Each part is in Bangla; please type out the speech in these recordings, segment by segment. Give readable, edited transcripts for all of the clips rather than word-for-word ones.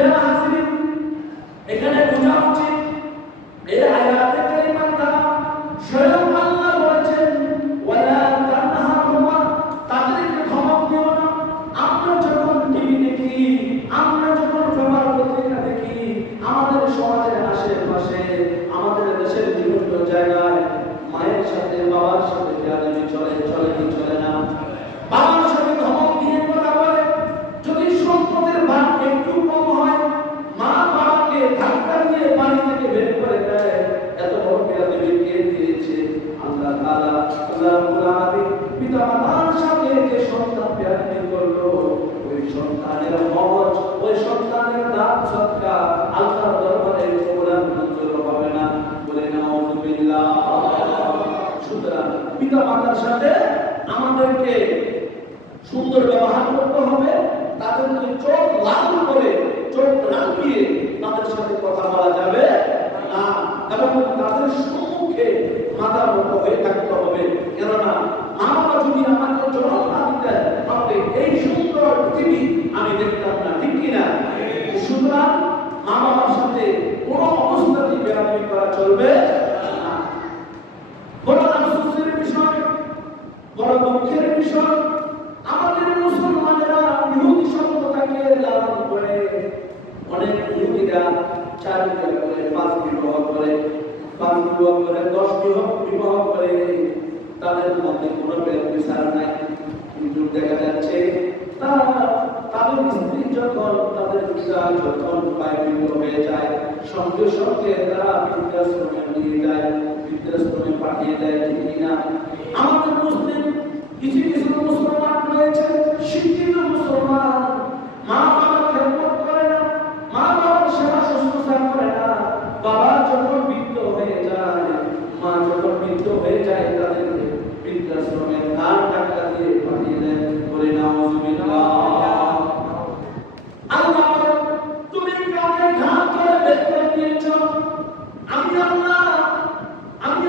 প্রিয় হাজির, এখানে বোঝা উচিত এই আয়াতে কারিমার দ্বারা স্বয়ং আল্লাহ বলেছেন ওয়ালা তানহারুমা, তাদেরকে ধমক দিও না। আমরা যখন টিভি দেখি, আমরা যখন পেপার পত্রিকা দেখি, আমাদের সমাজের আশেপাশে, আমাদের দেশের বিভিন্ন জায়গায় মায়ের সাথে বাবার সাথে বেয়াদবি চলে কি চলে না? বাবার সাথে ধমক দিয়ে কথা বলে, যদি সম্পদের ভাগ একটু কম হয় মা বাবাকে ধাক্কা দিয়ে বাড়ি থেকে বের করে দেয়। এত বড় বেয়াদবি কে দিয়েছে? আল্লাহ তাআলা। আল্লাহ রাব্বুল আলামিন পিতা মাতার সাথে যে সন্তান বেয়াদবি করলো, ওই সন্তানের হজ, ওই সন্তানের দান সদকা আল্লাহর দরবারে কবুল মঞ্জুর হবে না। বলে নাউযুবিল্লাহ। সুতরাং পিতা মাতার সাথে আমাদেরকে সুন্দর ব্যবহার করতে হবে, তাদেরকে চোখ লাল করে, চোখ রাঙিয়ে তাদের সাথে কথা বলা যাবে না, এবং তাদের সম্মুখে মাথা নত হয়ে থাকতে হবে। কেননা মা বাবা যদি আমাকে জন্ম না দিতেন তাহলে এই সুন্দর পৃথিবী আমি দেখতাম না, ঠিক কিনা? সুতরাং মা বাবার সাথে কোনো অবস্থাতেই বেয়াদবি করা চলবে না। বড় আফসোসের বিষয়, বড় দুঃখের বিষয়, আমাদের মুসলমানেরা ইহুদি সম্প্রদায়কে লালন করে অনেক ইহুদিরা 4 বিবাহ করে, 5 বিবাহ করে, 5 বিবাহ করে, 10 বিবাহ করে, তাদের মধ্যে কোনো বিচার নাই। কিন্তু দেখা যাচ্ছে তাদের স্ত্রী যখন, তাদের পিতা যখন পায়বিত হয়ে যায়, সঙ্গে সঙ্গে তারা বৃদ্ধাশ্রমে নিয়ে যায়, বৃদ্ধাশ্রমে পাঠিয়ে দেয়, ঠিক কিনা? আমাদের মুসলিম কিছু মুসলমান রয়েছে, শিক্ষিত মুসলমান, মা বাবার খেদমত করে না, মা বাবার সেবা শুশ্রূষা করে না। বাবা যখন বৃদ্ধ হয়ে যায়, মা যখন বৃদ্ধ হয়ে যায়, তাদেরকে বৃদ্ধাশ্রমে তার টাকা দিয়ে পাঠিয়ে দেয়। বলে নাউযুবিল্লাহ। আল্লাহ বলেন, তুমি কাউকে ঘাত করে বের করে দিয়েছ। আমি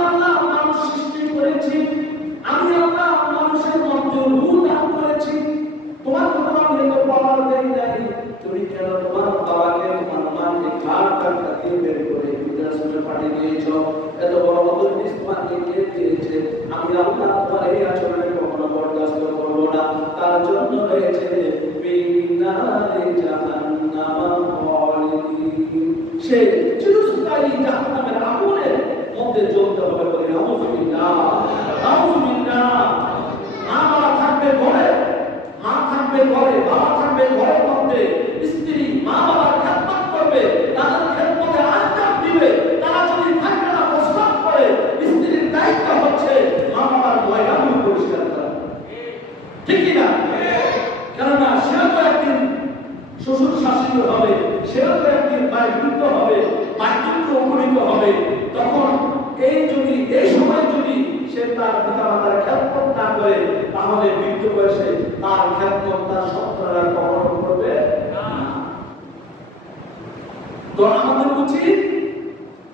আল্লাহ মানুষ সৃষ্টি করেছি, আমি আল্লাহ মানুষের মধ্যে রূহ দান করেছি। তোমার কথা আমি তো পাওয়ার দেই নাই, তুমি কেন তোমার বাবাকে, তোমার মাকে ঘাট টাকা দিয়ে বের করে বৃদ্ধাশ্রমে পাঠিয়ে দিয়েছ? এত বড় অদৃষ্ট তোমাকে কে দিয়েছে? আমি আল্লাহ তোমার এই আচরণে কখনো বরদাস্ত করব না। তার জন্য রয়েছে বিনারে জাহান্নাম খালিদিন, সে চিরস্থায়ী জাহান্নামের আগুনের মধ্যে জ্বলতে হবে। বলে নাউযুবিল্লাহ, নাউযুবিল্লাহ। মা বাবা থাকবে ঘরে, মা থাকবে ঘরে, বাবা থাকবে ঘরের মধ্যে, স্ত্রী মা বাবার খেদমত করবে, তাদের খেদমতে আঞ্জাম দিবে। তারা যদি পায়খানা প্রস্রাব করে, স্ত্রীর দায়িত্ব হচ্ছে মা বাবার ময়লাগুলো পরিষ্কার করা, ঠিক কিনা? কেননা সেও তো একদিন শ্বশুর শাশুড়ি হবে, সেও তো একদিন মায়ের বৃদ্ধ হবে, বার্ধক্য উপনীত হবে। তখন এই সময় যদি সে তার পিতা মাতার খেদমত না করে, তাহলে বৃদ্ধ বয়সে তার খেদমত তার সন্তানরা কখনো করবে না। তো আমাদের উচিত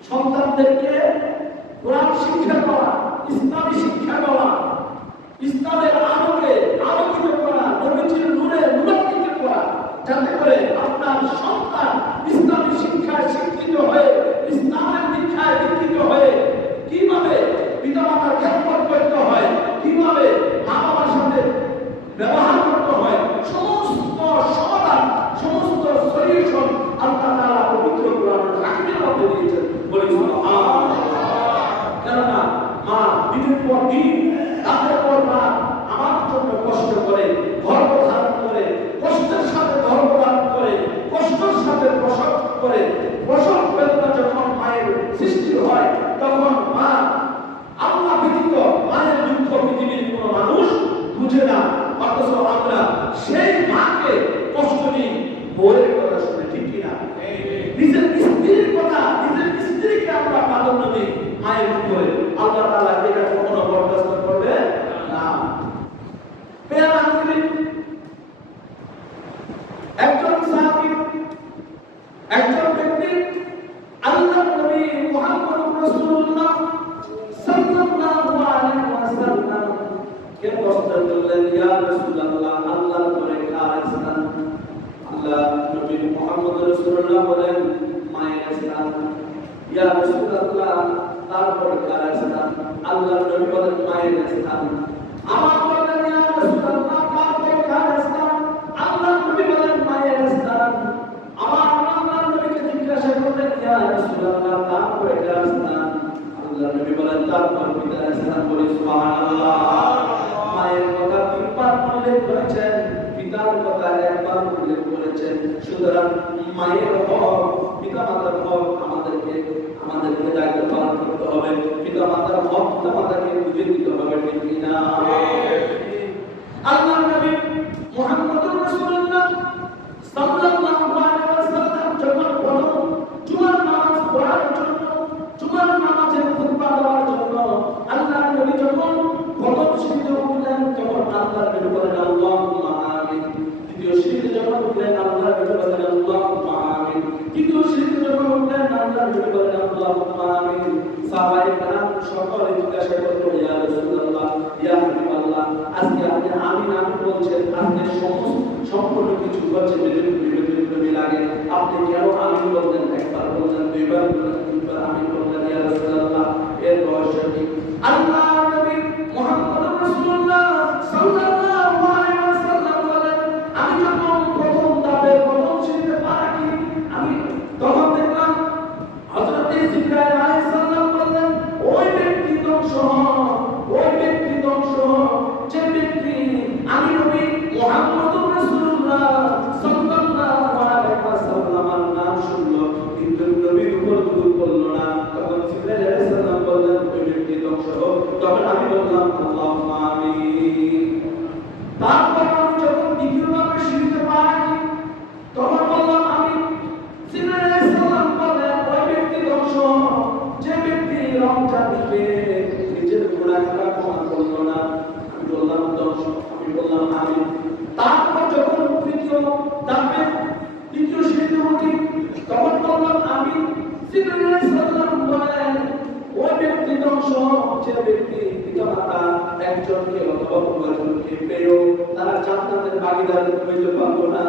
সন্তানদেরকে কোরআন শিক্ষা দেওয়া, ইসলামী শিক্ষা দেওয়া, ইসলামের আলোকে আলোকিত করা, নবীজির নূরে নূরান্বিত করা, যাতে করে আপনার সন্তান ইসলামী শিক্ষায় শিক্ষিত হয়ে, ইসলামের দীক্ষায় দীক্ষিত হয়ে কিভাবে পিতামাতার খেদমত করতে হয়, কিভাবে মা বাবার সাথে ব্যবহার করতে হয়, সমস্ত সমাধান, সমস্ত সলিউশন আল্লাহ তাআলা পবিত্র কোরআনের হাকিমের মধ্যে দিয়েছেন। বলি সুবহানাল্লাহ। কেননা মা দিনের পর দিন, রাতের পর রাত আমার জন্য কষ্ট করে, গর্ভ ধারণ করে, কষ্টের সাথে গর্ভ ধারণ করে, কষ্টের সাথে প্রসব করে। প্রসব বেদনা যখন মায়ের সৃষ্টি হয়, তখন মা আল্লাহ ব্যতীত মায়ের দুঃখ পৃথিবীর কোন মানুষ বুঝে না। অথচ আমরা সেই মাকে কষ্ট দিই বউয়ের কথা শুনে, ঠিক কিনা? নিজের স্ত্রীর কথা, নিজের স্ত্রীকে আমরা প্রাধান্য দিই মায়ের উপরে। আল্লাহ তাআলা এটা কখনো বরদাস্ত করবে না। একজন সাহাবী, একজন ব্যক্তি আল্লাহর নবী মুহাম্মদ রাসূলুল্লাহ সাল্লাল্লাহু আলাইহি ওয়াসাল্লাম কে প্রশ্ন করলেন, ইয়া রাসূলুল্লাহ, আল্লাহর পরে কার স্থান? রাসূলুল্লাহ নবী মুহাম্মদ রাসূলুল্লাহ বলেন মায়ের স্থান, ইয়া রাসূলুল্লাহ তারপর কার স্থান? আল্লাহর নবী বলেন মায়ের স্থান। আমার বলেন ইয়া রাসূলুল্লাহ তারপর কার স্থান? আল্লাহর নবী বলেন মায়ের স্থান। আমার আল্লাহর নবীকে জিজ্ঞাসা করলেন ইয়া রাসূলুল্লাহ তারপর কার স্থান? আল্লাহর নবী বলেন তারপর পিতার স্থান। বলি সুবহানাল্লাহ। মায়ের কথা তিনবার উল্লেখ করেছেন, পিতার কথা একবার উল্লেখ করেছেন। সুতরাং মায়ের হক, পিতা মাতার হক আমাদেরকে দায়িত্ব পালন করতে হবে। পিতা মাতার হক পিতা মাতাকে বুঝে দিতে হবে, ঠিক কিনা? আল্লাহর নবী মুহাম্মদুর রাসূলুল্লাহ সাল্লাল্লাহু আলাইহি ওয়াসাল্লাম যখন প্রথম জুমার নামাজ পড়ার জন্য, জুমার নামাজের খুতবা দেওয়ার জন্য আল্লাহর নবী যখন প্রথম সিজদে উঠলেন, তখন আল্লাহর নবী বলেন আল্লাহুম্মা আমিন। দ্বিতীয় সিজদে যখন উঠলেন আল্লাহর নবী বলেন আল্লাহুম্মা আমিন। তৃতীয় সিজদে যখন উঠলেন আল্লাহর নবী বলেন আল্লাহুম্মা আমিন। সাহাবায়ে কেরাম সকলে জিজ্ঞাসা করলেন ইয়া রাসূলুল্লাহ, ইয়া হাবিবাল্লাহ, আজকে আপনি আমিন আমিন বলছেন, আপনি সম্পূর্ণ কিছু হচ্ছে বিরোধী লাগে, আপনি কেন আমিন বললেন? একবার বললেন, দুইবার বললেন, তিনবার আমিন বললেন, ইয়া রাসূলুল্লাহ এর রহস্য কি? আল্লাহর নবী মুহাম্মদুর রাসূলুল্লাহ সাল্লাল্লাহু আলাইহি ওয়াসাল্লাম বলেন, আমি যখন প্রথম ধাপে প্রথম সিজদে পা রাখি, আমি তখন দেখলাম হযরত জিবরাইল আলাইহিস সালাম বললেন, ওই ব্যক্তি ধ্বংস হোক, ওই ব্যক্তি ধ্বংস হোক যে ব্যক্তি আমি নবী মুহাম্মদুর রাসূলুল্লাহ সাল্লাল্লাহু আলাইহি ওয়াসাল্লামের নাম শুনলো কিন্তু নবীর উপর দুরূদ পড়ল না। তখন জিবরাইল আলাইহিস সালাম বললেন, ওই ব্যক্তি ধ্বংস হোক। তখন আমি বললাম আল্লাহুম্মা আমিন। তারপর আমি যখন দ্বিতীয়বার সিজদে পা রাখি, তখন বললাম আমি। জিবরাইল আলাইহিস সালাম বলেন, ওই ব্যক্তি ধ্বংস হোক যে ব্যক্তি রমজান থেকে নিজের গুনাহগুলো ক্ষমা করল না। আমি বললাম ধ্বংস, আমি বললাম আমিন। তারপর যখন তৃতীয় ধাপে তৃতীয় সিজদে উঠি, তখন বললাম আমিন। জিবরাইল আলাইহিস সালাম বলেন, ওই ব্যক্তি ধ্বংস হোক যে ব্যক্তি পিতামাতা একজনকে অথবা দুজনকে পেয়েও তারা জান্নাতের ভাগীদার হইতে পারলো না,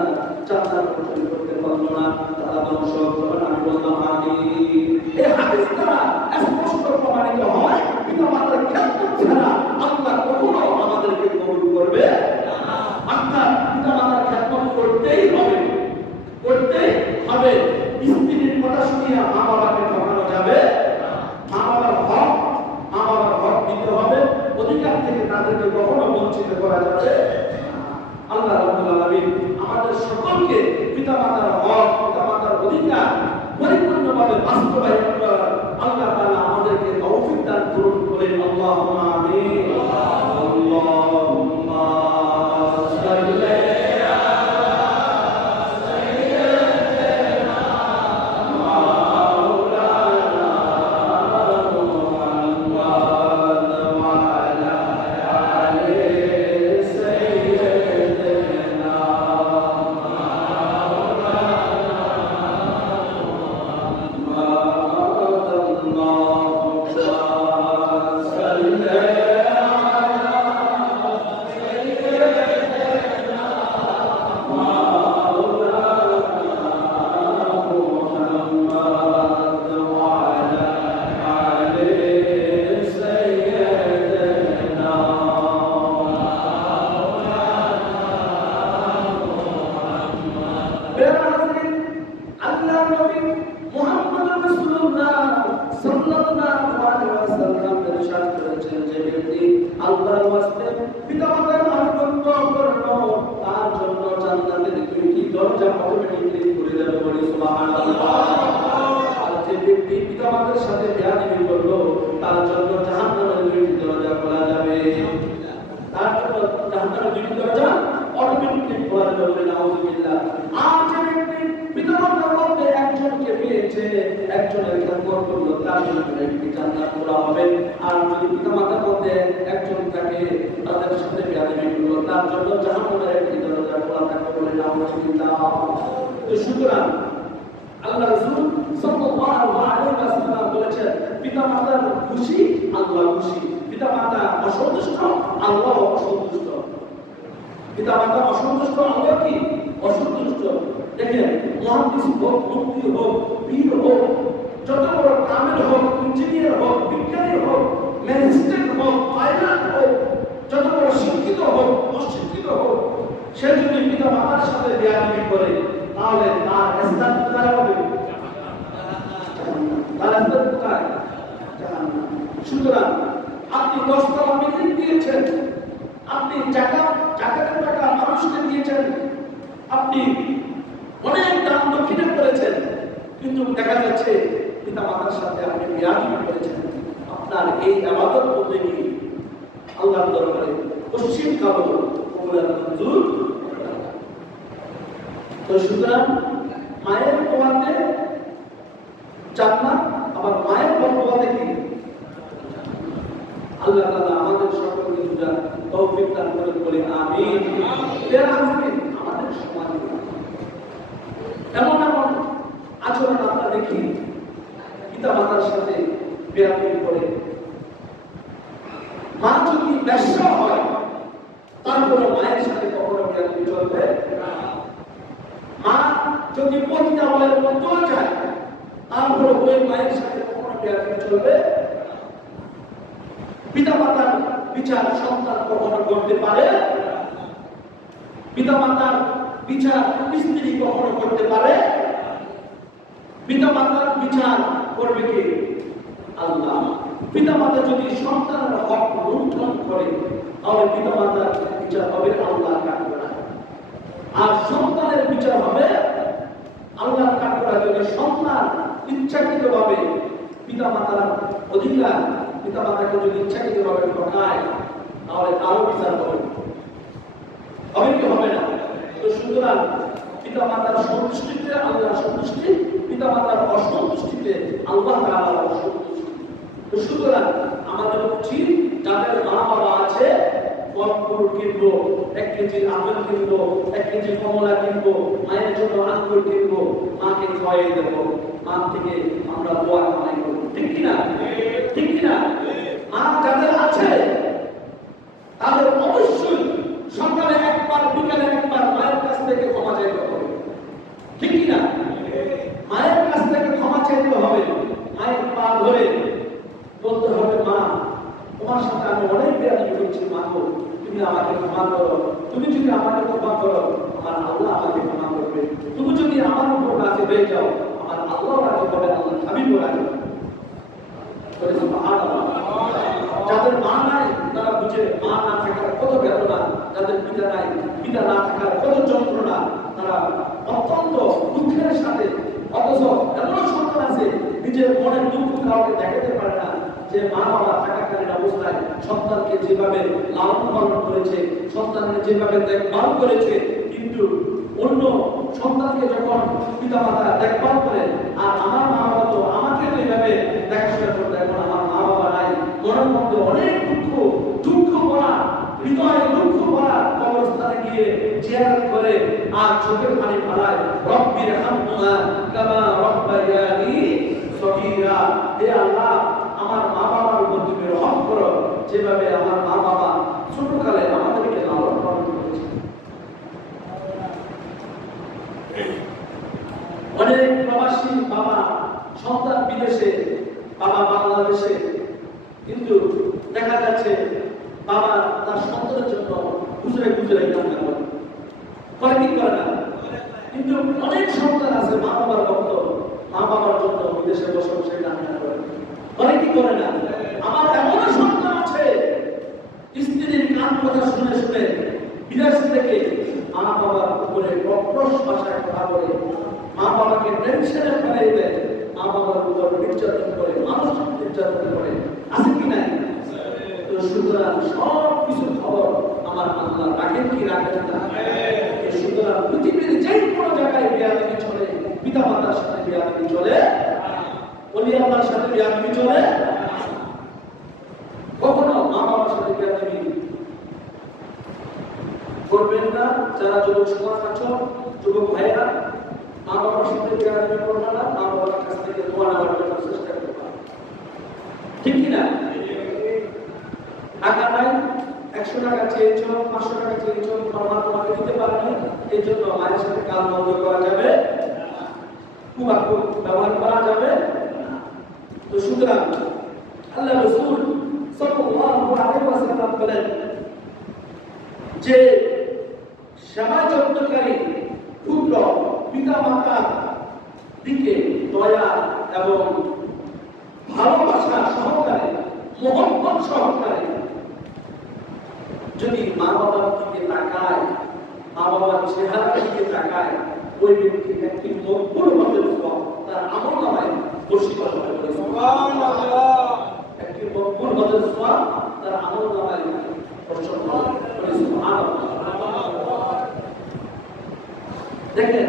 জান্নাত অর্জন করতে পারলো না, তারা ধ্বংস। তখন আমি বললাম আমিন। এই হাদিস দ্বারা স্পষ্ট প্রমাণিত হয় পিতামাতার খেদমত ছাড়া আল্লাহ কখনো আমাদেরকে কবুল করবে না। অর্থাৎ পিতামাতার খেদমত করতেই হবে, করতেই হবে। স্ত্রীর কথা শুনিয়া মা বাবাকে ঠকানো যাবে না। মা বাবার হক দিতে হবে, অধিকার থেকে তাদেরকে কখনো বঞ্চিত করা যাবে না। আল্লাহ রাব্বুল আলামিন আমাদের সকলকে পিতামাতার হক, পিতামাতার অধিকার পরিপূর্ণভাবে বাস্তবায়ন করার আল্লাহ তাআলা আমাদেরকে তৌফিক দান করুন। বলেন আল্লাহুম্মা আমিন। আল্লাহুম্মা সাল্লি আল্লাহর ওয়াস্তে পিতামাতার আনুগত্য করলো, তার জন্য জান্নাতের দুইটি দরজা অটোমেটিক্যালি খুলে যাবে। বলি সুবহানাল্লাহ। আর যে ব্যক্তি পিতামাতার সাথে বেয়াদবি করলো, তার জন্য জাহান্নামের দুইটি দরজা খোলা যাবে। তার জন্য জাহান্নামের দুইটি দরজা অটোমেটিক্যালি খোলা যাবে। নাউযুবিল্লাহ। আর যে ব্যক্তি পিতামাতার মধ্যে একজনকে পেয়েছে, একজনের খেদমত করলো, তার জন্য একটি জান্নাত খোলা হবে। আর যদি পিতামাতার মধ্যে একজন থাকে, তাদের সাথে বেয়াদবি করলো, তার জন্য জাহান্নামের একটি দরজা খোলা থাকবে। বলে নাউযুবিল্লাহ। তো সুতরাং আল্লাহ রাসূল সাল্লাল্লাহু আলাইহি ওয়াসাল্লাম বলেছেন, পিতামাতার খুশি আল্লাহ খুশি, পিতামাতা অসন্তুষ্ট আল্লাহ অসন্তুষ্ট। পিতামাতা অসন্তুষ্ট, আল্লাহ কি অসন্তুষ্ট। মহাদিস হোক, মুফতি হোক, পীর হোক, যত বড় কামেল হোক, ইঞ্জিনিয়ার হোক, বিজ্ঞানী হোক, ম্যাজিস্ট্রেট হোক, পাইলট হোক, যত বড় শিক্ষিত হোক, অশিক্ষিত হোক, সে যদি পিতা মাতার সাথে বেয়াদবি করে তাহলে তার স্থান কোথায় হবে? তার স্থান কোথায়? জাহান্নাম। সুতরাং আপনি 10 তলা বিল্ডিং দিয়েছেন, আপনি জাকাতের টাকা মানুষকে দিয়েছেন, আপনি অনেক দান দক্ষিণা করেছেন, কিন্তু দেখা যাচ্ছে পিতা মাতার সাথে আপনি বেয়াদবি করেছেন, আপনার এই ইবাদত বন্দেগী আল্লাহর দরবারে পশ্চিম কালো কবুল মঞ্জুর। তো সুতরাং মায়ের দোয়াতে জান্নাত, আবার মায়ের বরকতে কি আল্লাহ তাআলা আমাদের সকলকে বুঝার তৌফিক দান করেন, বলে আমিন। আমাদের সমাজে এমন এমন আচরণ আমরা দেখি, পিতা মাতার সাথে বেয়াদবি করে। মা যদি ব্যস্ত হয় তারপরে মায়ের সাথে কখনো বেয়াদবি চলবে না। মা যদি পতিতালয়ের মধ্যেও যায় তারপরে ওই মায়ের সাথে কখনো বেয়াদবি চলবে। পিতা মাতার বিচার সন্তান কখনো করতে পারে, পিতা মাতার বিচার স্ত্রী কখনো করতে পারে। পিতা মাতার বিচার করবে কে? আল্লাহ। পিতা মাতা যদি সন্তানের হক লুণ্ঠন করে তাহলে পিতা মাতার বিচার হবে আল্লাহর কাঠগড়ায়, আর সন্তানের বিচার হবে আল্লাহর কাঠগড়ায়। যদি সন্তান ইচ্ছাকৃতভাবে পিতা মাতার অধিকার, পিতা মাতাকে যদি ইচ্ছাকৃতভাবে ঠকায় তাহলে তারও বিচার হবে কি হবে না? তো সুতরাং পিতা মাতার সন্তুষ্টিতে আল্লাহ সন্তুষ্টি, পিতা মাতার অসন্তুষ্টিতে আল্লাহ তাআলা অসন্তুষ্টি। তো সুতরাং আমাদের উচিত যাদের মা বাবা আছে, ফল কিনবো, 1 কেজি আপেল কিনবো, 1 কেজি কমলা কিনবো, মায়ের জন্য আঙ্গুর কিনবো, মাকে খাওয়াই দেবো, মা থেকে আমরা দোয়া কামাই করবো। ঠিক কিনা? ঠিক কিনা? মা যাদের আছে তাদের অবশ্যই সকালে একবার, বিকালে একবার মায়ের কাছ থেকে ক্ষমা চাইতে হবে। ঠিক কিনা? মায়ের কাছ থেকে ক্ষমা চাইতে হবে। মায়ের পা ধরে বলতে হবে, মা তোমার সাথে আমি অনেক বেয়াদবি করেছি, মা গো তুমি আমাকে ক্ষমা করো। তুমি যদি আমাকে ক্ষমা করো আমার আল্লাহ আমাকে ক্ষমা করবে। তুমি যদি আমার উপর রাজি হয়ে যাও আমার আল্লাহ রাজি হবে, আল্লাহ হাবিবও রাজি হবে। যাদের মা নাই তারা বুঝে মা না থাকার কত বেদনা, যাদের পিতা নাই, পিতা না থাকার কত যন্ত্রণা, তারা অত্যন্ত দুঃখের সাথে। অথচ এমন সন্তান আছে নিজের মনের দুঃখ কাউকে দেখাতে পারে না, যে মা বাবা থাকাকালীন অবস্থায় সন্তানকে যেভাবে লালন পালন করেছে, সন্তানকে যেভাবে দেখভাল করেছে, কিন্তু অন্য সন্তানকে যখন পিতা মাতা দেখভাল করে, আর আমার মা বাবা তো আমাকে এইভাবে দেখাশোনা করতে, এখন আমার মা বাবা নাই, মনের মধ্যে অনেক দুঃখ ভরা, হৃদয়ে দুঃখ ভরা কবরস্থানে গিয়ে জিয়ারত করে আর চোখের পানি ফেলায়, রব্বির হামহুমা কামা রব্বায়ানি সগীরা। হে আল্লাহ আমার মা বাবার উপর তুমি রহম করো, যেভাবে আমার মা বাবা ছোটকালে আমাদেরকে লালন পালন করেছে। অনেক প্রবাসী বাবা, সন্তান বিদেশে, বাবা বাংলাদেশে, কিন্তু দেখা যাচ্ছে বাবা তার সন্তানের জন্য গুজরে গুজরে কান্না করে কি করে না। কিন্তু অনেক সন্তান আছে মা বাবার ভক্ত, মা বাবার জন্য বিদেশে বসে বসে কান্না করে কি করে না। আমার এমন সন্তান আছে স্ত্রীর কান কথা শুনে শুনে বিদেশ থেকে মা বাবার উপরে কক্রোশ ভাষায় কথা বলে, মা বাবাকে টেনশনে ফেলে দেয়, মা বাবার উপর নির্যাতন করে, মানসিক নির্যাতন করে। আছে কি নাই? সুতরাং সব কিছু খবর আমার আল্লাহ রাখেন কি রাখেন না। সুতরাং পৃথিবীর যে কোনো জায়গায় বেয়াদবি চলে, পিতা মাতার সাথে বেয়াদবি চলে, ওলি আল্লাহর সাথে বেয়াদবি চলে, কখনো মা বাবার সাথে বেয়াদবি করবেন না। যারা যুবক সমাজ আছো, যুবক ভাইয়েরা, মা বাবার সাথে বেয়াদবি করবে না, মা বাবার কাছ থেকে দোয়া নেওয়ার জন্য চেষ্টা করবে। ঠিক কিনা? টাকা নাই, 100 টাকা চেয়েছ, 500 টাকা চেয়েছ, তোমার মা তোমাকে দিতে পারে না, এই জন্য মায়ের সাথে কাল বন্ধ করা যাবে কুবাক্য ব্যবহার করা যাবে না। তো সুতরাং আল্লাহ রাসূল সাল্লাল্লাহু আলাইহি ওয়াসাল্লাম বলেন যে সেবা যত্নকারী পুত্র পিতা মাতার দিকে দয়া এবং ভালোবাসা সহকারে মহব্বত সহকারে যদি মা বাবার দিকে তাকায়, মা বাবার চেহারার দিকে তাকায়, ওই ব্যক্তি একটি মকবুল হতে তার আমল নামায় বশীকরণ করে। সুবহানাল্লাহ। একটি মকবুল হতে তার আমল নামায় বশীকরণ করে। সুবহানাল্লাহ। দেখেন,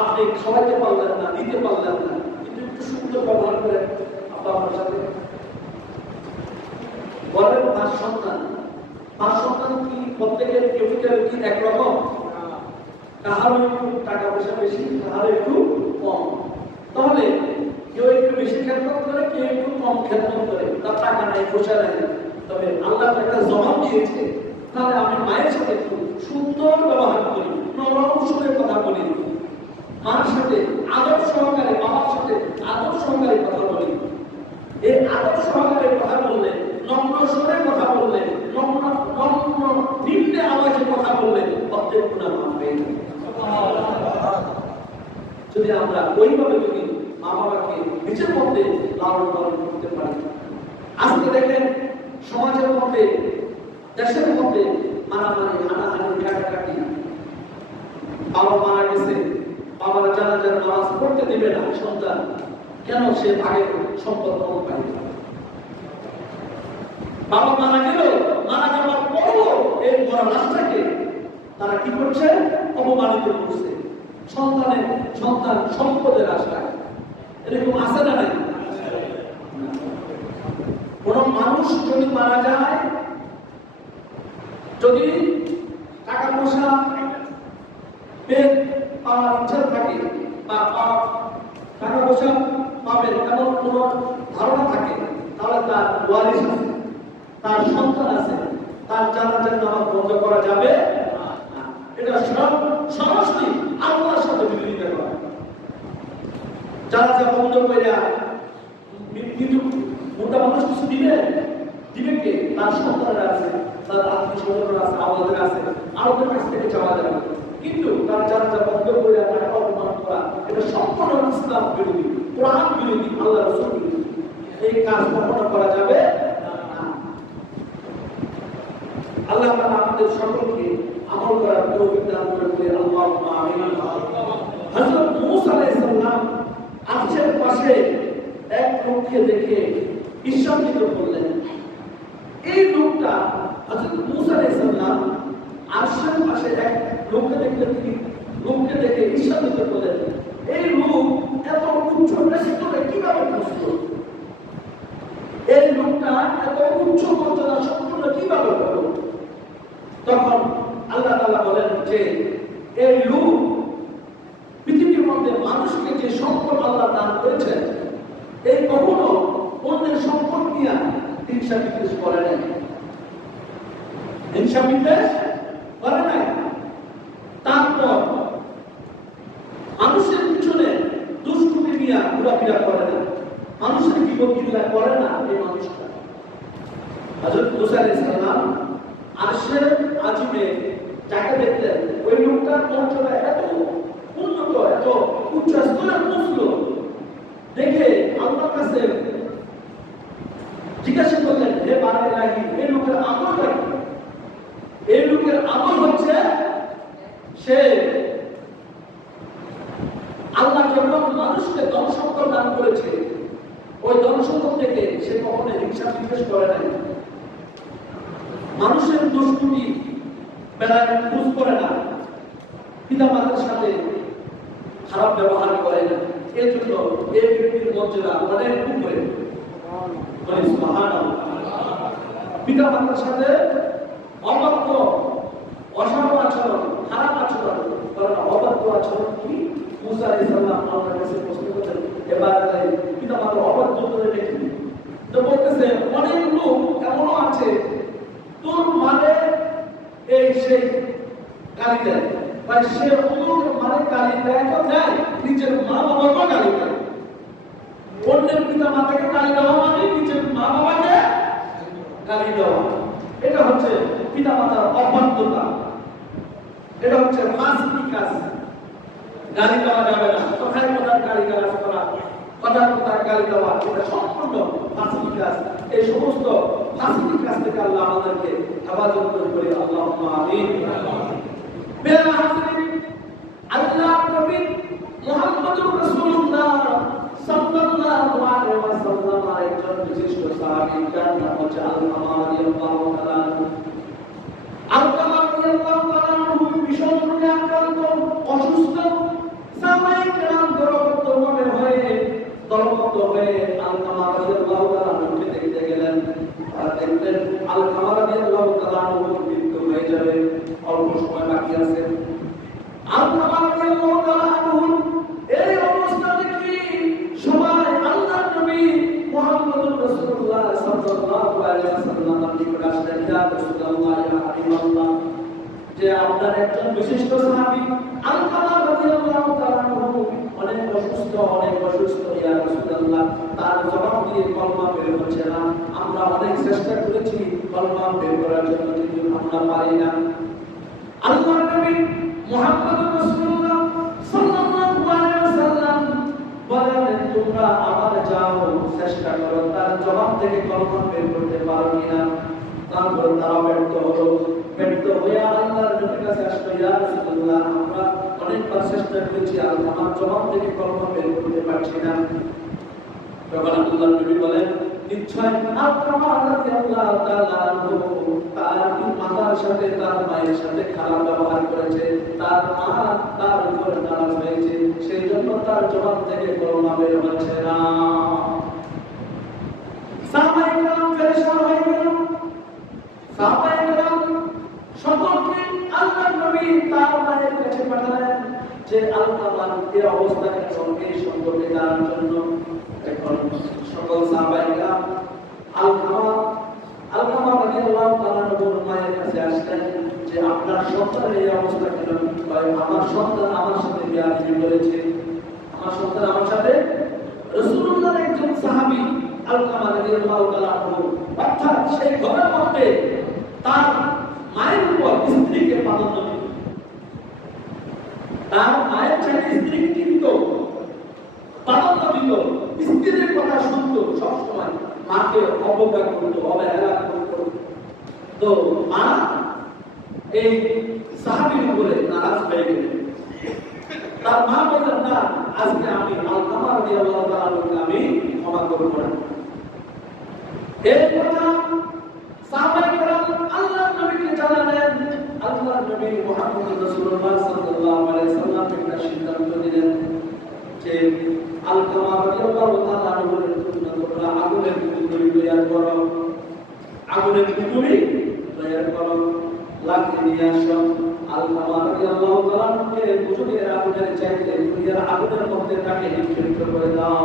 আপনি খাওয়াইতে পারলেন না, দিতে পারলেন না, কিন্তু একটু সুন্দর ব্যবহার করেন আপনার সাথে। বলেন 5 সন্তান, 5 সন্তান কি প্রত্যেকের কেউ কি একরকম? কাহারও একটু টাকা পয়সা বেশি, কাহারও একটু কম। তাহলে কেউ একটু বেশি খেদমত করে, কেউ একটু কম খেদমত করে, তার টাকা নাই, পয়সা নাই, তবে আল্লাহ একটা জবাব দিয়েছে। তাহলে আমি মায়ের সাথে একটু সুন্দর ব্যবহার করি, নরম সুরে কথা বলি, মার সাথে আদর সহকারে, বাবার সাথে আদর সহকারে কথা বলি। এই আদর সহকারে কথা বললে, নম্র সুরে কথা বললে, নম্র নিম্নে আওয়াজে কথা বললে প্রত্যেক গুনাহ মাফ হয়ে যাবে। যদি আমরা ওইভাবে যদি মা বাবাকে নিজের মধ্যে লালন পালন করতে পারি। আজকে দেখেন সমাজের মধ্যে, দেশের মধ্যে মারামারি, হানাহানি, কাটাকাটি। বাবা মারা গেছে, বাবার জানাজার নামাজ পড়তে দিবে না সন্তান, কেন? সে ভাগের সম্পদ কম পায়। বাবা মারা গেল, মারা যাওয়ার পরও এই মরা লাশটাকে তারা কি করছে? অপমানিত করছে। সন্তান সম্পদের আশায়। এরকম আছে না নাই? কোন মানুষ যদি মারা যায়, যদি টাকা পয়সা পেট পাওয়ার ইচ্ছা থাকে বা টাকা পয়সা পাবেন এমন কোন ধারণা থাকে, তাহলে তার ওয়ারিশ আছে, তার সন্তান আছে, তার জানাজার নামাজ বন্ধ করা যাবে না। এটা সরাসরি আল্লাহর সাথে বিরোধিতা করা। জানাজা বন্ধ করে কিন্তু মোটা মানুষ কিছু দিবে কে? তার সন্তানরা আছে, তার আত্মীয় স্বজনরা আছে, আমাদের আছে, আমাদের কাছ থেকে চাওয়া যাবে। কিন্তু তার জানাজা বন্ধ করে তাকে অপমান করা, এটা সম্পূর্ণ ইসলাম বিরোধী, কোরআন বিরোধী, আল্লাহ রাসূল বিরোধী। এই কাজ কখনো করা যাবে না। আল্লাহ তাআলা আমাদের সকলকে আমল করার তৌফিক দান করে বলে আল্লাহুম্মা আমিন। হযরত মূসা আলাইহিস সালাম আরশের পাশে এক লোককে দেখে ঈর্ষান্বিত করলেন। এই লোকটা হযরত মূসা আলাইহিস সালাম আরশের পাশে এক লোককে দেখে ঈর্ষান্বিত করলেন। এই লোক এত উচ্চ নেতৃত্বে কিভাবে পৌঁছলো? এই লোকটা এত উচ্চ মর্যাদা সম্পন্ন কিভাবে হলো? তখন আল্লাহ তাআলা বলেন যে এই লোক পৃথিবীর মধ্যে মানুষকে যে সম্পদ আল্লাহ দান করেছেন, এই কখনো অন্যের সম্পদ নিয়ে হিংসা বিদ্বেষ করে নাই। হিংসা বিদ্বেষ করে নাই। তারপর মানুষের পিছনে দুষ্কৃতি নিয়ে ঘোরাফেরা করে না, মানুষের বিপক্ষিতা করে না। এই মানুষটা হযরত মূসা আলাইহিস সালাম আরশের আজিমে যাকে দেখলেন, ওই লোকটার মর্যাদা এত উন্নত, এত উচ্চ স্তরে পৌঁছলো দেখে আল্লাহর কাছে জিজ্ঞাসা করলেন, হে বারে লাগি, এই লোকের আমলটা কি? এই লোকের আমল হচ্ছে সে আল্লাহ যখন মানুষকে ধন সম্পদ দান করেছে, ওই ধন সম্পদ থেকে সে কখনো হিংসা বিদ্বেষ করে নাই, মানুষের দুষ্কৃতি বেলায় খোঁজ করে না, পিতা মাতার সাথে খারাপ ব্যবহার করে না। এর জন্য এই ব্যক্তির মর্যাদা অনেক উপরে। পিতা মাতার সাথে অবাধ্য, অসাধু আচরণ, খারাপ আচরণ করে না। অবাধ্য আচরণ কি? মূসা আলাইহিস সালাম আল্লাহর কাছে প্রশ্ন করেছেন, এবার পিতা মাতার অবাধ্য করে দেখি তো বলতেছে, অনেক লোক এমনও আছে তোর মানে এই সেই গালি দেয়, ভাই সে ওর মানে গালি দেয় তো দেয়, নিজের মা বাবাকে গালি দেয়। অন্যের পিতা মাতাকে গালি দেওয়া মানে নিজের মা বাবাকে গালি দেওয়া। এটা হচ্ছে পিতা মাতার অবাধ্যতা, এটা হচ্ছে ফাসিকি কাজ। গালি দেওয়া যাবে না, কোথায় কোথায় গালি গালাজ করা, কোথায় কোথায় গালি দেওয়া, এটা সম্পূর্ণ ফাসিকি কাজ। এই সমস্ত ফাসিকি কাজ থেকে আল্লাহ আমাদেরকে হেফাজত করে। আল্লাহুম্মা আমিন। মেরা হাজিরিন, আল্লাহ নবী মুহাম্মদুর রাসূলুল্লাহ সাল্লাল্লাহু আলাইহি ওয়াসাল্লাম একজন বিশিষ্ট সাহাবী, যার নাম হচ্ছে আলকামা রাদিয়াল্লাহু তাআলা। আলকামা রাদিয়াল্লাহু তাআলা ভীষণ রোগে আক্রান্ত, অসুস্থ। সাহাবায়ে কেরাম দলবদ্ধ হয়ে আলকামা রাদিয়াল্লাহু তাআলাকে দেখতে গেলেন। আর দেখলেন আলকামা রাদিয়াল্লাহু তাআলা মৃত্যু হয়ে যাবে, অল্প সময় বাকি আছে। আলকামা রাদিয়াল্লাহু তাআলা এই অবস্থা দেখে সবাই আল্লাহর নবী মুহাম্মদুর রাসূলুল্লাহ সাল্লাল্লাহু আলাইহি ওয়াসাল্লামের নিকট আসলেন। ইয়া রাসূলুল্লাহ, ইয়া হাবিবাল্লাহ, যে আপনার একজন বিশিষ্ট সাহাবী আলকামা রাদিয়াল্লাহু তাআলা অনেক অসুস্থ। ইয়া রাসূলুল্লাহ, তার জবান দিয়ে কলমা বের হচ্ছে না। আমরা অনেক চেষ্টা করেছি কলমা বের করার জন্য, কিন্তু আমরা পারি না। আল্লাহর নবী মুহাম্মদুর রাসূলুল্লাহ সাল্লাল্লাহু আলাইহি ওয়াসাল্লাম বলেন, তোমরা আবার যাও, চেষ্টা করো তার জবান থেকে কলমা বের করতে পারো কিনা। তারপর তারা ব্যর্থ হয়ে আল্লাহর নবীর কাছে আসলো। ইয়া রাসূলুল্লাহ, আমরা অনেকবার চেষ্টা করেছি, আমার জবান থেকে কলমা বের করতে পারছি না। তখন আল্লাহর নবী বলেন, নিশ্চয় আলকামা রাদিয়াল্লাহু তাআলা তার মাতার সাথে, তার মায়ের সাথে খারাপ ব্যবহার করেছে, তার মা তার উপর নারাজ হয়েছে, সেই জন্য তার জবান থেকে কলমা বের হচ্ছে না। সাহাবায়ে কেরাম পেরেশান হয়ে গেল। সাহাবায়ে কেরাম সকলকে আল্লাহর নবী তার মায়ের কাছে পাঠালেন যে আলকামার এই অবস্থাকে সঙ্গে সম্পর্কে জানার জন্য। এখন সকল সাহাবায়ে কেরাম আলকামা রাদিয়াল্লাহু তাআলার মায়ের কাছে আসলেন যে আপনার সন্তানের এই অবস্থা কেন? আমার সন্তান আমার সাথে বিয়াদবি করেছে, আমার সন্তান আমার সাথে। রাসূলুল্লাহর একজন সাহাবী আলকামা রাদিয়াল্লাহু তাআলা, অর্থাৎ সেই ঘরের মধ্যে তার মায়ের উপর স্ত্রীকে প্রাধান্য দিত, তার মায়ের চাইতে স্ত্রীকে দিত, প্রাধান্য দিত, স্ত্রীর কথা শুনতো সবসময়, মাকে অবজ্ঞা করতো, অবহেলা করতো। তো মা এই সাহাবীর উপরে নারাজ হয়ে গেলেন। তার মা বললেন, না, আজকে আমি আলকামা রাদিয়াল্লাহু তাআলাকে আমি ক্ষমা করব না। এই কথা সাহাবায়ে কেরাম আল্লাহর নবীকে জানালেন। আল্লাহর নবী মুহাম্মদ রাসূলুল্লাহ সাল্লাল্লাহু আলাইহি ওয়াসাল্লাম একটা সিদ্ধান্ত দিলেন যে আলকামা রাদিয়াল্লাহু তাআলা তোমরা আগুনের পুতুলি তৈরি করো, আগুনের পুতুলি তৈরি করো, লাঠি নিয়ে আসো। আলকামা রাদিয়াল্লাহু তাআলাকে দুজনের আগুনের চাইতে দুনিয়ার আগুনের মধ্যে তাকে নিক্ষিপ্ত করে দাও,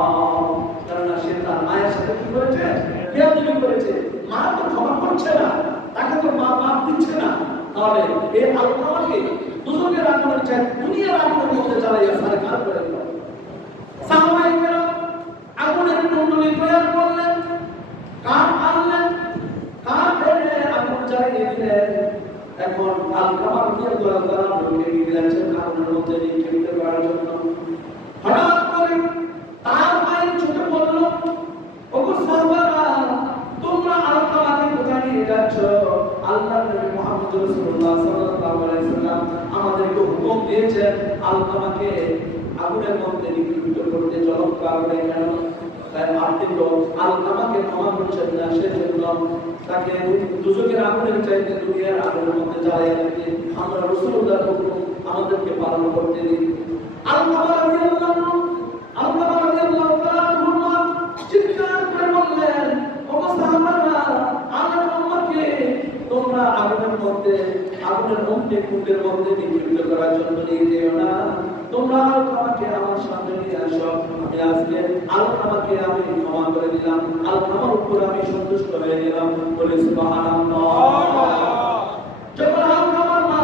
কারণ সে তার মায়ের সাথে কি করেছে? বিয়াদবি করেছে। মা তো ক্ষমা করছে না, তাকে তো মা মাফ দিচ্ছে না। তাহলে এই আলকামাকে দুজনের আগুনের চাইতে দুনিয়ার আগুনের মধ্যে জ্বালাইয়া সারকার করে দাও। সাহাবায়ে কেরাম আগুনের কুণ্ডলী তৈরি করলেন, কাঠ আনলেন, কাঠ এনে আগুন জ্বালিয়ে দিলেন। এখন আলকামা রাদিয়াল্লাহু তাআলা নবীকে দিলেন আগুনের মধ্যে নিক্ষিপ্ত করার জন্য। হঠাৎ করে তার মায়ের চোখে পড়ল, ওগো সাহাবারা, তোমরা আলকামাকে কোথায় নিয়ে যাচ্ছ? আল্লাহর নবী মুহাম্মদ রাসূলুল্লাহ সাল্লাল্লাহু আলাইহি ওয়াসাল্লাম আমাদেরকে হুকুম দিয়েছেন আলকামাকে আগুনের মধ্যে নিক্ষিপ্ত করতে। জ্বলন্ত আগুনে কেন? তাই আপনি তো আলকামাকে ক্ষমা করছেন না, সেজন্য তাকে দুজকের আগুনের চাইতে দুনিয়ার আগুনের মধ্যে জ্বালিয়ে দিতে আমরা রাসূলুল্লাহর হুকুম আমাদেরকে পালন করতে দিন। আলকামা রাদিয়াল্লাহু তাআলা চিৎকার করে বললেন, ওগো সাহাবারা, আমার উম্মতকে তোমরা আগুনের মধ্যে, আগুনের কুণ্ডের মধ্যে নিক্ষিপ্ত করার জন্য নিয়ে যেও না। তোমরা আলকামাকে আমার সামনে নিয়ে আসো, আমি আজকে আলকামাকে আমি ক্ষমা করে দিলাম, আলকামার উপর আমি সন্তুষ্ট হয়ে গেলাম। বলে সুবহানাল্লাহ। যখন আলকামার মা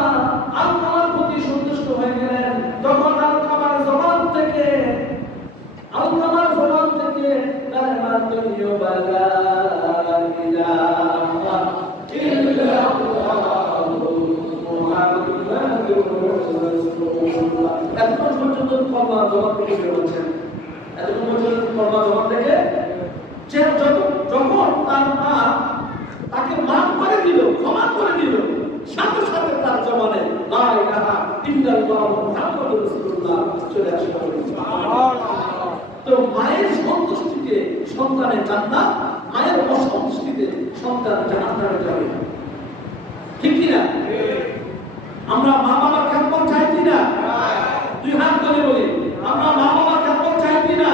আলকামার প্রতি সন্তুষ্ট এতক্ষণ পর্যন্ত কলমা জবাব থেকে বেরোচ্ছেন, এতক্ষণ পর্যন্ত কলমা জবাব থেকে যখন তার মা তাকে মাফ করে দিল, ক্ষমা করে দিল, সাথে সাথে তার জবানে লা ইলাহা ইল্লাল্লাহ মুহাম্মাদুর রাসূলুল্লাহ চলে আসে। তো মায়ের সন্তুষ্টিতে সন্তানের জান্নাত, মায়ের অসন্তুষ্টিতে সন্তান জাহান্নামে যাবে। ঠিক কি না? আমরা মা বাবার কেমন চাই কিনা? দুই হাত তুলে বলি, আমরা মা বাবার কেমন চাই কিনা?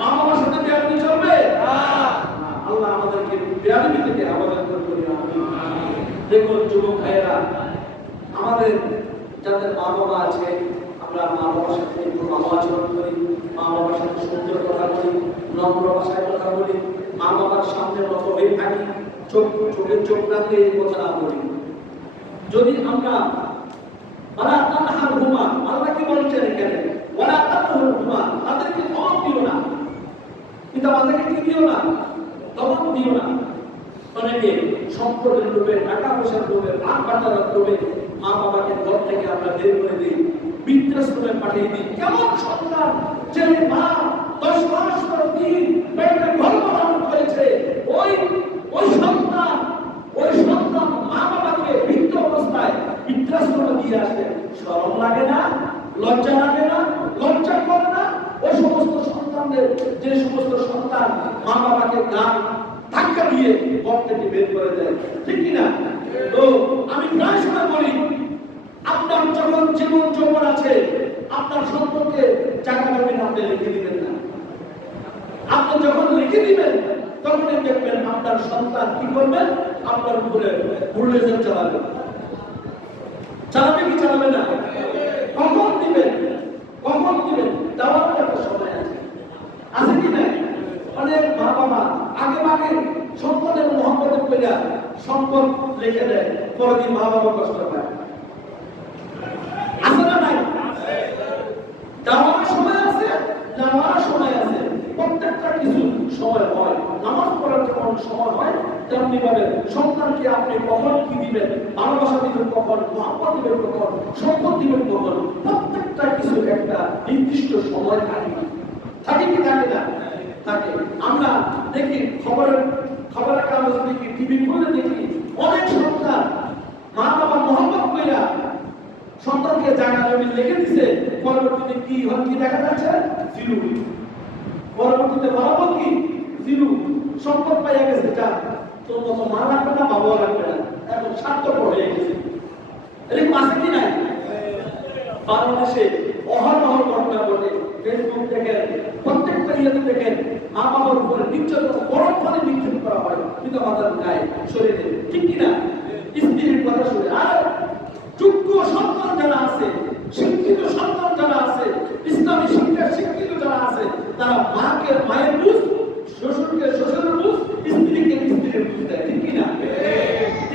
মা বাবার সাথে বেয়াদবি চলবে? আল্লাহ আমাদেরকে বেয়াদবি থেকে আবাদ করে। দেখুন যুবক ভাইয়েরা, আমাদের যাদের মা বাবা আছে, আমরা মা বাবার সাথে একটু ভালো আচরণ করি, মা বাবার সাথে সুন্দর কথা বলি, নম্র ভাষায় কথা বলি, মা বাবার সামনে নত হয়ে থাকি, চোখের চোখ রাখলে এই কথা বলি। যদি আমরা আল্লাহ কি বলছেন এখানে, তাদেরকে ধমক দিও না, পিতা মাতাকে কি দিও না, ধমক দিও না। অনেকে সম্পদের লোভে, টাকা পয়সার লোভে, ভাগ বাটার লোভে মা বাবাকে ঘর থেকে আমরা বের করে দিই, বৃদ্ধাশ্রমে পাঠিয়ে দিই। কেমন সন্তান যে মা 10 মাস পর দিন পেটে গর্ভ ধারণ করেছে, ওই সন্তান মা বাবাকে বৃদ্ধ অবস্থায় বৃদ্ধাশ্রমে দিয়ে আসে। শরম লাগে না? লজ্জা লাগে না? লজ্জা করে না? ওই সমস্ত সন্তানদের, যে সমস্ত সন্তান মা বাবাকে গান ধাক্কা দিয়ে ঘর থেকে বের করে দেয়, ঠিক কিনা? তো আমি প্রায় সময় বলি, আপনার যখন জীবন যৌবন আছে, আপনার সম্পর্কে জায়গা জমি আপনি লিখে দিবেন না। আপনি যখন লিখে দিবেন, তখনই দেখবেন আপনার সন্তান কি করবেন, আপনার উপরে বুলডোজার চালাবে। চালাবে কি চালাবে না? কখন দিবেন, কখন দিবেন, দেওয়ার একটা সময় আছে, আছে কি না? অনেক মা বাবা আগে আগে সন্তানের মহব্বতের পেয়া সম্পদ লিখে দেয়, পরের মা বাবা কষ্ট পায়। আছে না নাই? দেওয়ার সময় আছে, নেওয়ার সময় আছে। প্রত্যেকটা কিছু সময় হয়। নামাজ পড়ার যখন সময় হয়, তেমনি ভাবে সন্তানকে আপনি কখন কি দিবেন, ভালোবাসা দিবেন কখন, মহব্বত দিবেন কখন, সম্পদ দিবেন কখন, প্রত্যেকটা কিছু একটা নির্দিষ্ট সময় থাকে। থাকে কি থাকে না? থাকে। আমরা দেখি খবরের কাগজে দেখি, টিভি খুলে দেখি, অনেক সন্তান মা বাবা মহব্বত কইরা সন্তানকে জায়গা জমি লিখে দিছে, পরবর্তীতে কি হয়, কি দেখা যাচ্ছে? জিরো। পরবর্তীতে বরাবর কি? জিরো। সম্পদ পাইয়া গেছে, যা তোর মতো মা লাগবে না, বাবাও লাগবে না, এখন স্বার্থপর হয়ে গেছে। এরকম আছে কি নাই? বাংলাদেশে অহরহ ঘটনা ঘটে। ফেসবুক দেখেন, প্রত্যেকটা ইয়েতে দেখেন, মা বাবার উপরে নির্যাতন, গরম পানি নিক্ষেপ করা হয় পিতা মাতার গায়ে, শরীরে, ঠিক কিনা? স্ত্রীর কথা শুনে। আর যোগ্য সন্তান যারা আছে, শিক্ষিত সন্তান যারা আছে, ইসলামী শিক্ষার শিক্ষিত যারা আছে, তারা মাকে মায়ের বুঝ, শ্বশুরকে শ্বশুরের বুঝ, স্ত্রীকে স্ত্রীর বুঝ দেয়, ঠিক কিনা?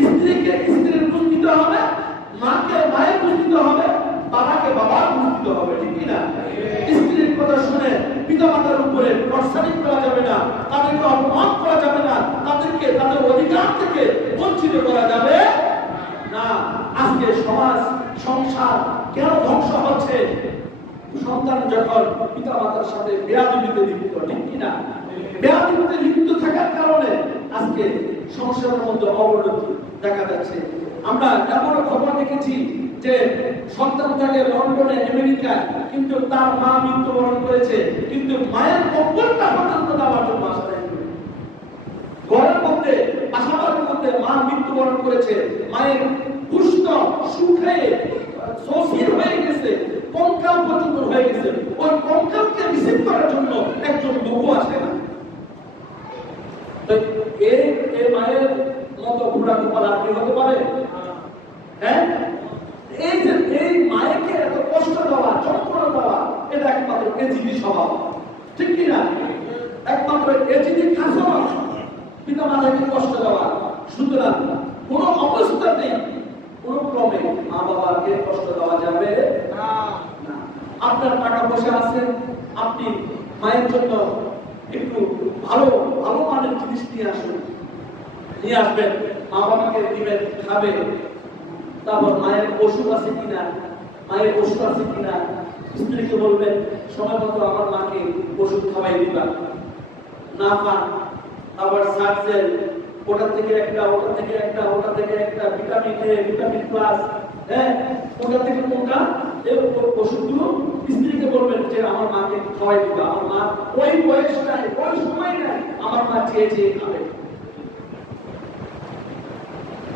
স্ত্রীকে স্ত্রীর বুঝ দিতে হবে, মাকে মায়ের বুঝ দিতে হবে, বাবাকে বাবার বুঝ দিতে হবে, ঠিক কিনা? স্ত্রীর কথা শুনে পিতা মাতার উপরে টর্চারিং করা যাবে না, তাদেরকে অপমান করা যাবে না, তাদেরকে তাদের অধিকার থেকে বঞ্চিত করা যাবে না। আজকে সমাজ সংসার কেন ধ্বংস হচ্ছে? সন্তান যখন পিতা মাতার সাথে বেয়াদবিতে লিপ্ত, ঠিক কিনা? বেয়াদবিতে লিপ্ত থাকার কারণে আজকে সংসারের মধ্যে অবনতি দেখা যাচ্ছে। আমরা এমন খবর দেখেছি যে সন্তান থাকে লন্ডনে, আমেরিকায়, কিন্তু তার মা মৃত্যুবরণ করেছে, কিন্তু মায়ের কবরটা পর্যন্ত দেওয়ার জন্য আশা নেই। ঘরের মধ্যে, বাসাবাড়ির মধ্যে মা মৃত্যুবরণ করেছে, মায়ের পুষ্ট সুখে সসির হয়ে গেছে, কঙ্কাল পর্যন্ত হয়ে গেছে, ওই কঙ্কালকে রিসিভ করার জন্য একজন লোক আসে না। এই মায়ের মতো ঘোড়া গোপাল আপনি হতে পারে? হ্যাঁ, এই মায়েরকে এত কষ্ট দেওয়া, যন্ত্রণা দেওয়া, এটা একমাত্র এজিডি স্বভাব, ঠিক কিনা? একমাত্র এজিডি খাসন পিতা মাতাকে কষ্ট দেওয়া। সুতরাং কোন অবস্থাতেই কোন ক্রমে মা বাবাকে কষ্ট দেওয়া যাবে না। আপনার টাকা পয়সা আছে, আপনি মায়ের জন্য একটু ভালো ভালো মানের জিনিস নিয়ে আসুন, নিয়ে আসবেন, মা বাবাকে দিবেন, খাবে। তারপর মায়ের ওষুধ আছে কিনা, মায়ের ওষুধ আছে কিনা, স্ত্রীকে বলবেন সময় মতো আমার মাকে ওষুধ খাওয়াই দিবা, না পান আবার সার্জেল ওটা থেকে একটা ভিটামিন এ ভিটামিন প্লাস, হ্যাঁ ওটা থেকে কোনটা এই ওষুধগুলো স্ত্রীকে বলবেন যে আমার মাকে খাওয়াই দিবা। আমার মা ওই বয়স নাই, ওই সময় নাই, আমার মা চেয়ে খাবে।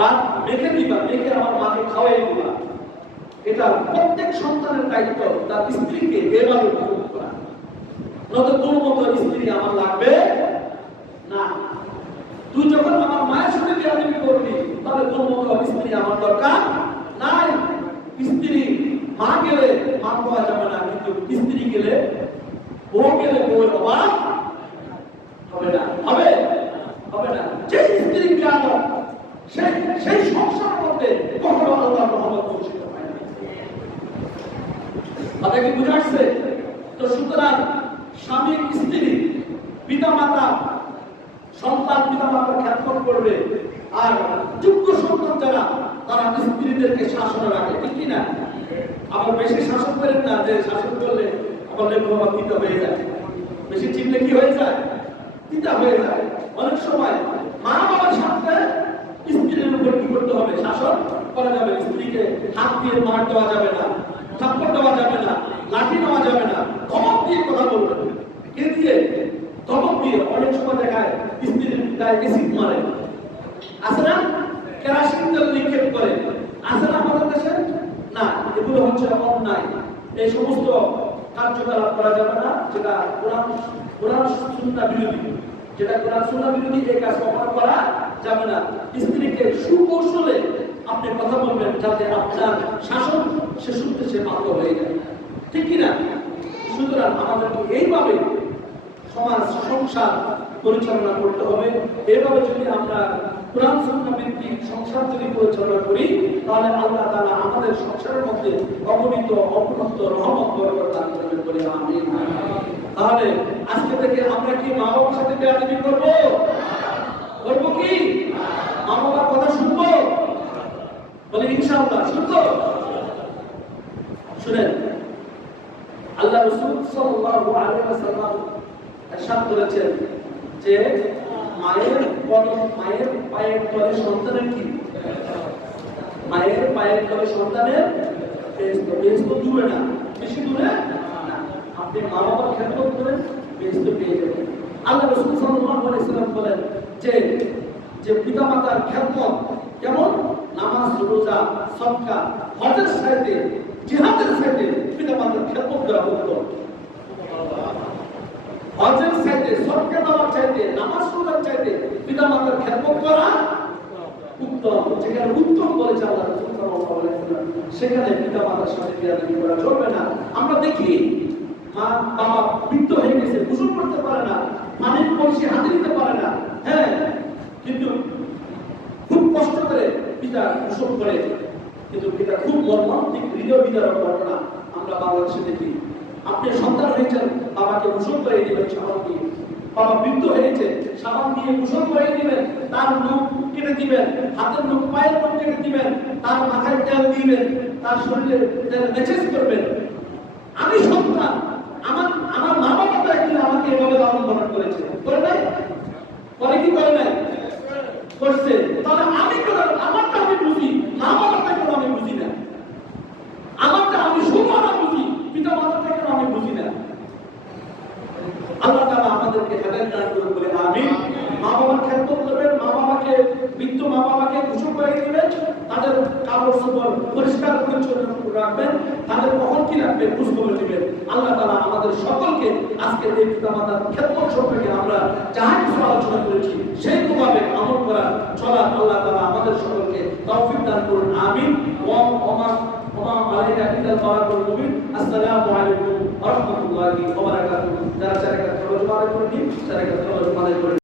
আর মেখে দিবা, মেখে আমার মাকে খাওয়াই দিবা। এটা প্রত্যেক সন্তানের দায়িত্ব তার স্ত্রীকে এভাবে পালন করা। নয়তো তোর মতো স্ত্রী আমার লাগবে না। তুই যখন আমার মায়ের সাথে বিয়াদবি করবি তাহলে তোর মতো স্ত্রী আমার দরকার নাই। স্ত্রী মা গেলে মা পাওয়া যাবে না, কিন্তু স্ত্রী গেলে বউ গেলে বউয়ের অভাব হবে না, হবে না। যে স্ত্রী বিয়াদব সেই সংসারের মধ্যে কখনো আল্লাহর রহমত পৌঁছতে পারে না। কথা কি বুঝা আসছে? তো সুতরাং স্বামী স্ত্রী পিতা মাতা সন্তান পিতা মাতার খ্যাতমত করবে, আর যোগ্য সন্তান যারা তারা স্ত্রীদেরকে শাসনে রাখে, ঠিক কিনা? আবার বেশি শাসন করেন না, যে শাসন করলে আবার লেবু বাবা পিতা হয়ে যায়, বেশি চিনলে কি হয়ে যায়? পিতা হয়ে যায়। অনেক সময় মা বাবার সাথে স্ত্রীর উপর কি করতে হবে? শাসন করা যাবে। স্ত্রীকে হাত দিয়ে মার দেওয়া যাবে না, থাপ্পড় দেওয়া যাবে না, লাঠি নেওয়া যাবে না, ধমক দিয়ে কথা বলবে। কে দিয়ে? ধমক দিয়ে। অনেক সময় দেখায় স্ত্রীর গায়ে এসিড মারে, আছে না? কেরাসিন তেল নিক্ষেপ করে, আছে না আমাদের দেশে? না, এগুলো হচ্ছে অন্যায়। এই সমস্ত কার্যকলাপ করা যাবে না, যেটা কোরআন সুন্নাহ বিরোধী। যেটা কোরআন সুন্নাহ বিরোধী, এই কাজ কখনো করা যাবে না। স্ত্রীকে সুকৌশলে আপনি কথা বলবেন যাতে আপনার শাসন সে শুনতে সে বাধ্য হয়ে যায়, ঠিক কিনা? সুতরাং আমাদেরকে এইভাবে সমাজ সংসার পরিচালনা করতে হবে। এইভাবে যদি আমরা কোরআন সুন্নাহ ভিত্তিক সংসার যদি পরিচালনা করি, তাহলে আল্লাহ তাআলা আমাদের সংসারের মধ্যে অগণিত অপূর্ণত রহমত বরকত দান করবেন বলে আমিন। তাহলে আজকে থেকে আমরা কি মা বাবার সাথে বেয়াদবি করব? কি মা বাবার কথা শুনবো? বলে ইনশাআল্লাহ শুনবো। শুনেন, আল্লাহ রাসূল সাল্লাল্লাহু আলাইহি ওয়াসাল্লাম ইরশাদ করেছেন যে মায়ের পায়ের তলে সন্তানের কি? মায়ের পায়ের তলে সন্তানের বেহেশত দূরে না, বেশি দূরে না। আপনি মা বাবার খেদমত করেন, বেহেশত পেয়ে যাবেন। আল্লাহ রাসূল সাল্লাল্লাহু আলাইহি ওয়াসাল্লাম বলেন যে পিতা মাতার খেদমত কেমন? নামাজ, রোজা, সাদকা, হজের সাথে, জিহাদের সাথে পিতা মাতার খেদমত করা উত্তম। হজের চাইতে, সদকা দেওয়ার চাইতে, নামাজ পড়ার চাইতে পিতা মাতার খেদমত করা উত্তম। যেখানে উত্তম বলেছে আল্লাহ রাসূল সাল্লাল্লাহু আলাইহি ওয়াসাল্লাম, সেখানে পিতা মাতার সাথে বিয়াদবি করা চলবে না। আমরা দেখি মা বাবা বৃদ্ধ হয়ে গেছে, গোসল করতে পারে না, পানির কলসি হাতে নিতে পারে না, হ্যাঁ, কিন্তু খুব কষ্ট করে পিতা গোসল করে। কিন্তু পিতা খুব মর্মান্তিক হৃদয় বিদারক ঘটনা আমরা বাংলাদেশে দেখি। আপনি সন্তান হয়েছেন, বাবাকে গোসল করে দিবেন সাবান দিয়ে। বাবা বৃদ্ধ হয়েছে, সাবান দিয়ে গোসল করে দিবেন, তার নখ কেটে দিবেন, হাতের নখ, পায়ের নখ কেটে দিবেন, তার মাথায় তেল দিবেন, তার শরীরে তেল মেসেজ করবেন। আমি সন্তান, আমার মা বাবা তো একদিন আমাকে এভাবে লালন পালন করেছে, করে নাই? করে কি করে নাই? করছে। তাহলে আমি করে, আমারটা আমি বুঝি, মা বাবাটা কেন আমি বুঝি না? আমারটা আমি শুধু আমার বুঝি, পিতা মাতাটা কেন আমি বুঝি না? আল্লাহ তাআলা আমাদেরকে হেদায়েত দান করুন বলে আমিন। মা বাবার খেদমত করবেন, মা বাবাকে, বৃদ্ধ মা বাবাকে গোসল করে দিবেন, তাদের কাপড় চোপড় পরিষ্কার পরিচ্ছন্ন রাখবেন, তাদের কখন কি রাখবেন খোঁজ খবর দিবেন। আল্লাহ তাআলা আমাদের সকলকে আজকে এই পিতা মাতার খেদমত সম্পর্কে আমরা যাহা কিছু আলোচনা করেছি সেই মোতাবেক আমল করা চলা আল্লাহ তাআলা আমাদের সকলকে তৌফিক দান করুন আমিন। আসসালামু আলাইকুম ওয়া রাহমাতুল্লাহি ওয়া বারাকাতুহু। যারা চারাকাত তরজমা করে নিন, চারাকাত তরজমা করে